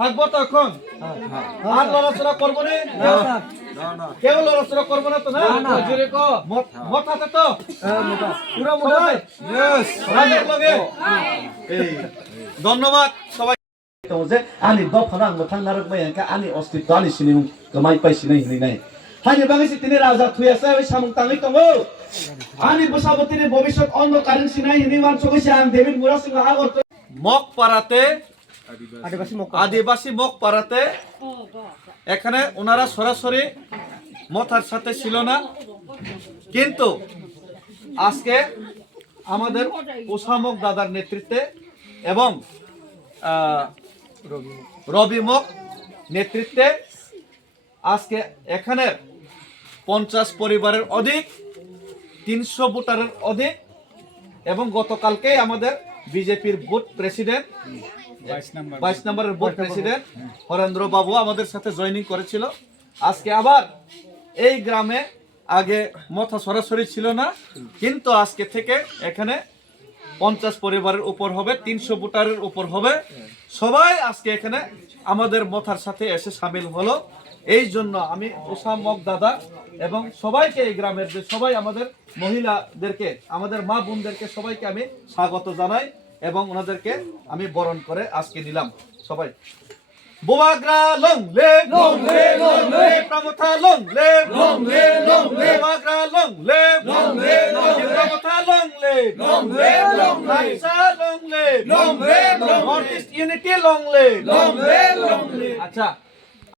থাকবো তো এখন আর লড়াচড়া করবো না কেউ লড়াচড়া করবো না তো না মথাতে তো পুরো মোটাই ধন্যবাদ সবাই যে আনি দফানা আंबो थांनार बायका आनि अस्तित्व आनि सिनि गमाय पाइसिनै हिनै हानि बागैसि तिनि राजा थुयासै बै सामुं ताङै दङो आनि बसाबतिनि भबिष्यत अन्धकारिन सिनाय हिनि मानसोगैसि आं डेभिड मुरासिं आगर মগ পাড়াতে আদিবাসী মগ পাড়াতে এখানে ওনারা সরাসরি মথার সাথে ছিল না কিন্তু আজকে আমাদের ওসামক দাদার নেতৃত্বে এবং রবি মগ নেতৃত্বে আজকে এখানে 50 পরিবারের অধিক 300 ভোটারের অধিক এবং গতকালকে আমাদের বিজেপির বুথ প্রেসিডেন্ট 22 নম্বরের বুথ প্রেসিডেন্ট হরেন্দ্র বাবু আমাদের সাথে জয়েনিং করেছিল আজকে আবার এই গ্রামে আগে মথা সরাসরি ছিল না কিন্তু আজকে থেকে এখানে 50 পরিবারের উপর হবে 300 ভোটারের উপর হবে সবাই আজকে এখানে আমাদের মথার সাথে এসে শামিল হলো এই জন্য আমি ওসামক দাদা এবং সবাইকে এই গ্রামের যে সবাই আমাদের মহিলাদেরকে আমাদের মা বোনদেরকে সবাইকে আমি স্বাগত জানাই এবং ওনাদেরকে আমি বরণ করে আজকে নিলাম সবাই বোবাগ্রা লং লে প্রমথা লং লে